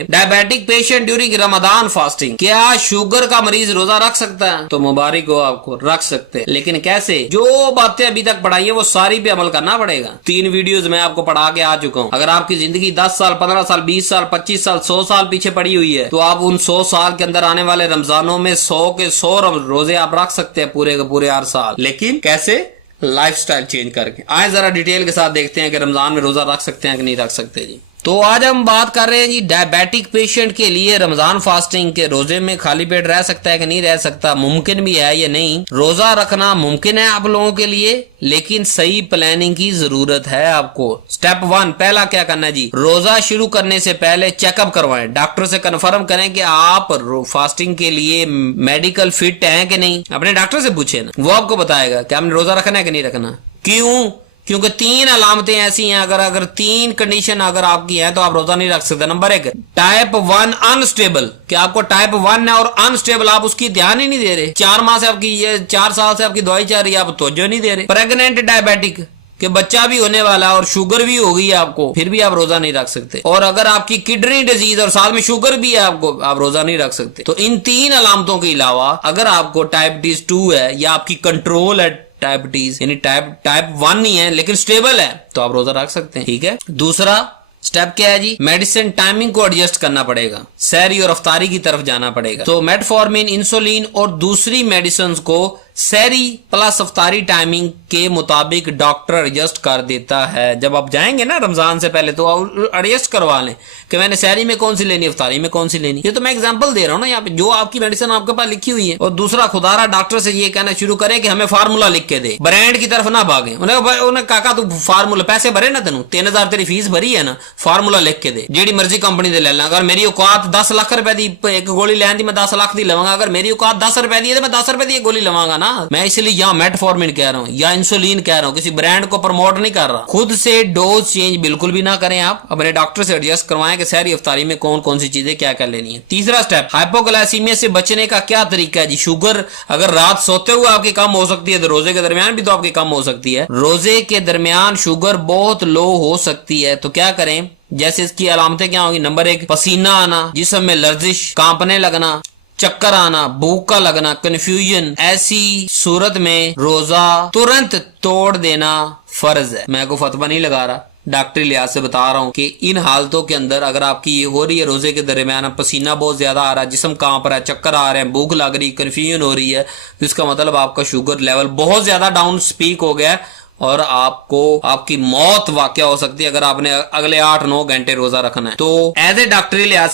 Diabetic patient during Ramzan fasting, क्या sugar का मरीज रोजा रख सकता है? तो मुबारक हो आपको, रख सकते हैं, लेकिन कैसे? जो बातें अभी तक पढ़ाई है वो सारी पे अमल करना पड़ेगा। 3 वीडियोस मैं आपको पढ़ा के आ चुका हूँ। अगर आपकी जिंदगी 10 साल 15 साल 20 साल 25 साल 100 साल पीछे पड़ी हुई है, तो आप उन 100 साल के अंदर आने वाले रमजानों में 100 के 100 रोजे आप रख सकते हैं पूरे के पूरे हर साल। लेकिन कैसे? लाइफस्टाइल चेंज करके। आए जरा डिटेल के साथ देखते हैं कि रमजान में रोजा रख सकते हैं कि नहीं रख सकते जी। तो आज हम बात कर रहे हैं जी डायबिटिक पेशेंट के लिए रमजान फास्टिंग के रोजे में खाली पेट रह सकता है कि नहीं रह सकता, मुमकिन भी है या नहीं। रोजा रखना मुमकिन है आप लोगों के लिए, लेकिन सही प्लानिंग की जरूरत है आपको। स्टेप 1, पहला क्या करना है जी, रोजा शुरू करने से पहले चेकअप करवाएं। डॉक्टर से कंफर्म करें कि आप फास्टिंग के लिए मेडिकल फिट हैं कि नहीं। अपने डॉक्टर से पूछे ना, वो आपको बताएगा कि आपने रोजा रखना है कि नहीं रखना। क्यों? क्योंकि 3 अलामतें ऐसी हैं, अगर 3 कंडीशन अगर आपकी है तो आप रोजा नहीं रख सकते। नंबर 1, टाइप 1 अनस्टेबल, कि आपको टाइप 1 है और अनस्टेबल, आप उसकी ध्यान ही नहीं दे रहे। 4 माह से आपकी 4 साल से आपकी दवाई चल रही है, आप तवज्जो नहीं दे रहे। प्रेग्नेंट डायबिटिक, कि बच्चा भी होने वाला और शुगर भी हो गई है आपको, फिर भी आप रोजा नहीं रख सकते। और अगर आपकी किडनी डिजीज और साथ में शुगर भी है आपको, आप रोजा नहीं रख सकते। तो इन 3 अलामतों के अलावा अगर आपको डायबिटीज 2 है या आपकी कंट्रोल है डायबिटीज, यानी टाइप 1 नहीं है लेकिन स्टेबल है, तो आप रोजा रख सकते हैं। ठीक है। दूसरा स्टेप क्या है जी, मेडिसिन टाइमिंग को एडजस्ट करना पड़ेगा, सहरी और अफ्तारी की तरफ जाना पड़ेगा। तो मेटफॉर्मिन, इंसुलिन और दूसरी मेडिसिन को सहरी प्लस अफ्तारी टाइमिंग के मुताबिक डॉक्टर एडजस्ट कर देता है। जब आप जाएंगे ना रमजान से पहले, तो आप एडजस्ट करवा लें कि मैंने सहरी में कौन सी लेनी, अफ्तारी में कौन सी लेनी। ये तो मैं एग्जांपल दे रहा हूँ ना यहाँ पे, जो आपकी मेडिसिन आपके पास लिखी हुई है। और दूसरा, खुदारा डॉक्टर से ये कहना शुरू करें कि हमें फार्मूला लिख के दे, ब्रांड की तरफ ना भागे। उन्हें काका तू फार्मूला पैसे भरे ना, तेन 3000 तेरी फीस भरी है ना, फार्मूला लिख के दे, जेडी मर्जी कंपनी दे ले ला। अगर मेरी औकात 10 लाख रुपए की एक गोली लैन दी, मैं 10 लाख की लवांगा। अगर मेरी औकात 10 रुपए की है तो मैं 10 रुपए की गोली लवांगा ना। मैं इसलिए यहाँ मेटफॉर्मिन कह रहा हूँ या इंसुलिन कह रहा हूँ, किसी ब्रांड को प्रमोट नहीं कर रहा। खुद से डोज चेंज बिल्कुल भी ना करें, आप अपने डॉक्टर से एडजस्ट करवाएं कि सहरी अफ्तारी में कौन कौन सी चीजें क्या क्या लेनी है। तीसरा स्टेप, हाइपोग्लाइसीमिया से बचने का क्या तरीका है जी। शुगर अगर रात सोते हुए आपकी कम हो सकती है, तो रोजे के दरमियान भी तो आपकी कम हो सकती है। रोजे के दरमियान शुगर बहुत लो हो सकती है, तो क्या करें? जैसे इसकी अलामतें क्या होंगी। नंबर 1, पसीना आना, जिस्म में लर्जिश, कांपने लगना, चक्कर आना, भूख का लगना, कंफ्यूजन। ऐसी सूरत में रोजा तुरंत तोड़ देना फर्ज है। मैं को फतवा नहीं लगा रहा, डॉक्टरी लिहाज से बता रहा हूँ कि इन हालतों के अंदर अगर आपकी ये हो रही है रोजे के दरमियान, पसीना बहुत ज्यादा आ रहा है, जिस्म कांप रहा है, चक्कर आ रहे हैं, भूख लग रही, कंफ्यूजन हो रही है, तो इसका मतलब आपका शुगर लेवल बहुत ज्यादा डाउन स्पीक हो गया है और आपको आपकी मौत वाकया हो सकती है अगर आपने अगले 8-9 घंटे रोजा रखना है। तो एज ए डॉक्टरी लिहाज